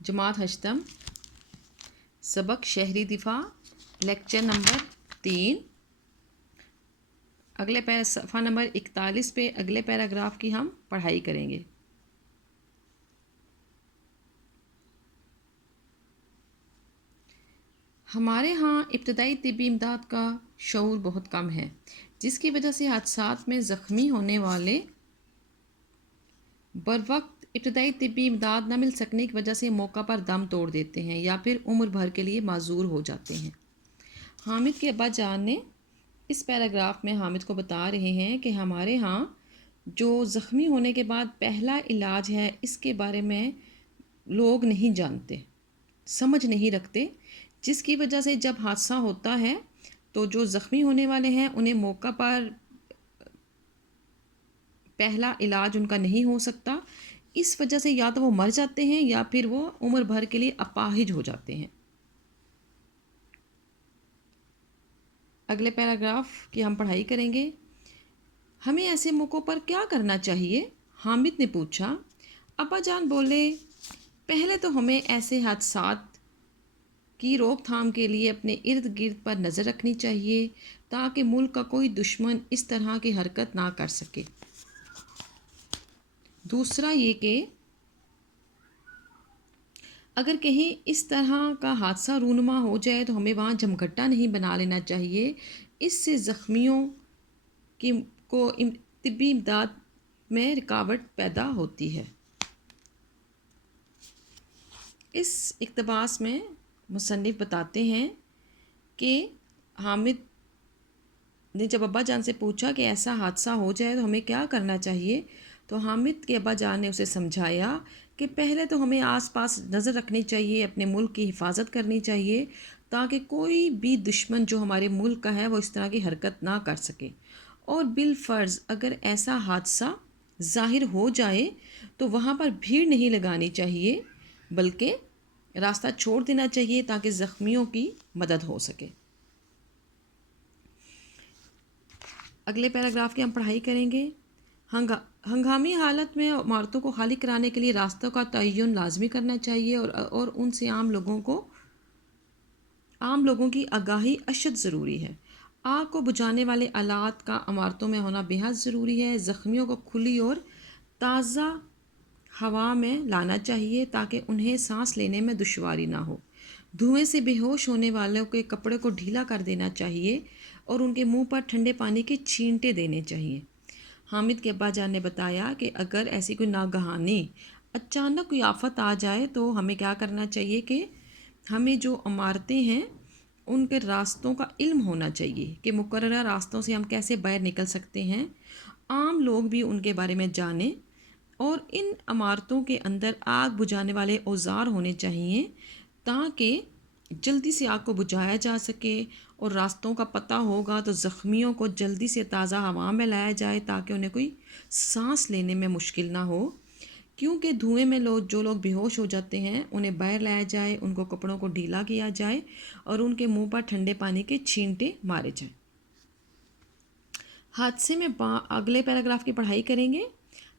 जमात हश्तम सबक शहरी दिफा लेक्चर नंबर 3। अगले सफ़ा नंबर 41 पे अगले पैराग्राफ की हम पढ़ाई करेंगे। हमारे यहाँ इब्तदाई तिब्बी इमदाद का शऊर बहुत कम है, जिसकी वजह से हादसात में ज़ख्मी होने वाले बर वक्त इब्तदाई तिब्बी इमदाद न मिल सकने की वजह से मौका पर दम तोड़ देते हैं या फिर उम्र भर के लिए माजूर हो जाते हैं। हामिद के अब्बा जान ने इस पैराग्राफ में हामिद को बता रहे हैं कि हमारे यहाँ जो ज़ख्मी होने के बाद पहला इलाज है, इसके बारे में लोग नहीं जानते, समझ नहीं रखते, जिसकी वजह से जब हादसा होता है तो जो ज़ख्मी होने वाले हैं उन्हें मौका पर पहला इलाज उनका नहीं हो सकता। इस वजह से या तो वो मर जाते हैं या फिर वो उम्र भर के लिए अपाहिज हो जाते हैं। अगले पैराग्राफ की हम पढ़ाई करेंगे। हमें ऐसे मौक़ों पर क्या करना चाहिए? हामिद ने पूछा। अब्बा जान बोले, पहले तो हमें ऐसे हादसात की रोकथाम के लिए अपने इर्द गिर्द पर नज़र रखनी चाहिए ताकि मुल्क का कोई दुश्मन इस तरह की हरकत ना कर सके। दूसरा ये कि अगर कहीं इस तरह का हादसा रूनुमा हो जाए तो हमें वहाँ जमघट्टा नहीं बना लेना चाहिए। इससे ज़ख्मियों की को तिब्बी इमदाद में रुकावट पैदा होती है। इस इक़्तिबास में मुसन्निफ़ बताते हैं कि हामिद ने जब अब्बा जान से पूछा कि ऐसा हादसा हो जाए तो हमें क्या करना चाहिए, तो हामिद के अब्बा जान ने उसे समझाया कि पहले तो हमें आसपास नज़र रखनी चाहिए, अपने मुल्क की हिफाजत करनी चाहिए ताकि कोई भी दुश्मन जो हमारे मुल्क का है वो इस तरह की हरकत ना कर सके। और बिलफ़र्ज़ अगर ऐसा हादसा ज़ाहिर हो जाए तो वहाँ पर भीड़ नहीं लगानी चाहिए, बल्कि रास्ता छोड़ देना चाहिए ताकि ज़ख्मियों की मदद हो सके। अगले पैराग्राफ की हम पढ़ाई करेंगे। हंगामी हालत में इमारतों को खाली कराने के लिए रास्तों का तयन लाजमी करना चाहिए और उनसे आम लोगों की आगाही अशद ज़रूरी है। आग को बुझाने वाले आलात का इमारतों में होना बेहद ज़रूरी है। ज़ख्मियों को खुली और ताज़ा हवा में लाना चाहिए ताकि उन्हें सांस लेने में दुश्वारी ना हो। धुएं से बेहोश होने वालों के कपड़े को ढीला कर देना चाहिए और उनके मुंह पर ठंडे पानी के छींटे देने चाहिए। हामिद के अब्बा जान ने बताया कि अगर ऐसी कोई नागहानी अचानक कोई आफत आ जाए तो हमें क्या करना चाहिए कि हमें जो इमारतें हैं उनके रास्तों का इल्म होना चाहिए कि मुकर्रर रास्तों से हम कैसे बाहर निकल सकते हैं। आम लोग भी उनके बारे में जानें और इन इमारतों के अंदर आग बुझाने वाले औजार होने चाहिए ताकि जल्दी से आग को बुझाया जा सके। और रास्तों का पता होगा तो ज़ख्मियों को जल्दी से ताज़ा हवा में लाया जाए ताकि उन्हें कोई सांस लेने में मुश्किल ना हो, क्योंकि धुएं में जो लोग बेहोश हो जाते हैं उन्हें बाहर लाया जाए, उनको कपड़ों को ढीला किया जाए और उनके मुंह पर ठंडे पानी के छींटे मारे जाएं। हादसे में अगले पैराग्राफ की पढ़ाई करेंगे।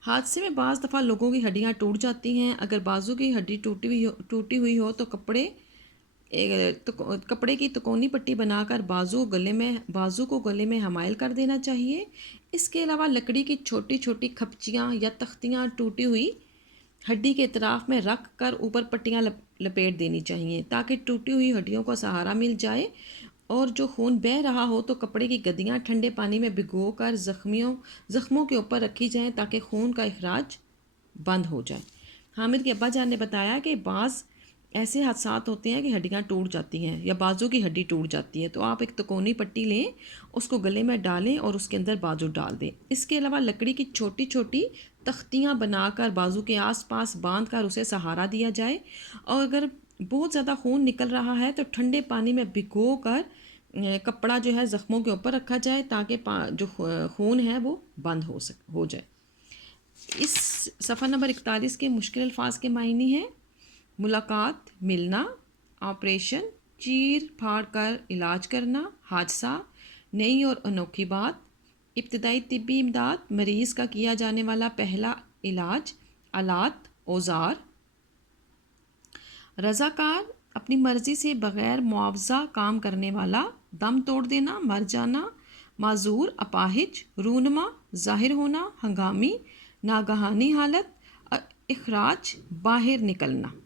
हादसे में बाज़ दफ़ा लोगों की हड्डियां टूट जाती हैं। अगर बाजू की हड्डी टूटी हुई हो तो कपड़े की तिकोनी पट्टी बनाकर बाजू को गले में हमायल कर देना चाहिए। इसके अलावा लकड़ी की छोटी छोटी खपचियाँ या तख्तियाँ टूटी हुई हड्डी के इतराफ़ में रख कर ऊपर पट्टियाँ लपेट देनी चाहिए ताकि टूटी हुई हड्डियों को सहारा मिल जाए। और जो खून बह रहा हो तो कपड़े की गद्दियाँ ठंडे पानी में भिगोकर ज़ख्मों के ऊपर रखी जाएं ताकि खून का इखराज बंद हो जाए। हामिद के अब्बा जान ने बताया कि बाज़ ऐसे हादसात होते हैं कि हड्डियाँ टूट जाती हैं या बाजू की हड्डी टूट जाती है, तो आप एक तिकोनी पट्टी लें, उसको गले में डालें और उसके अंदर बाजू डाल दें। इसके अलावा लकड़ी की छोटी छोटी तख्तियाँ बनाकर बाजू के आसपास बांध कर उसे सहारा दिया जाए। और अगर बहुत ज़्यादा खून निकल रहा है तो ठंडे पानी में भिगो कर कपड़ा जो है ज़ख्मों के ऊपर रखा जाए ताकि जो खून है वो बंद हो जाए। इस सफ़ा नंबर 41 के मुश्किल अल्फाज के मायने हैं: मुलाकात, मिलना, ऑपरेशन, चीर फाड़ कर इलाज करना, हादसा, नई और अनोखी बात, इब्तदाई तिब्बी इमदाद, मरीज़ का किया जाने वाला पहला इलाज, आलात, औजार, رضاکار اپنی مرضی سے بغیر معاوضہ کام کرنے والا، دم توڑ دینا، مر جانا، معذور، اپاہج، رونما، ظاہر ہونا، ہنگامی، ناگہانی حالت، اخراج، باہر نکلنا۔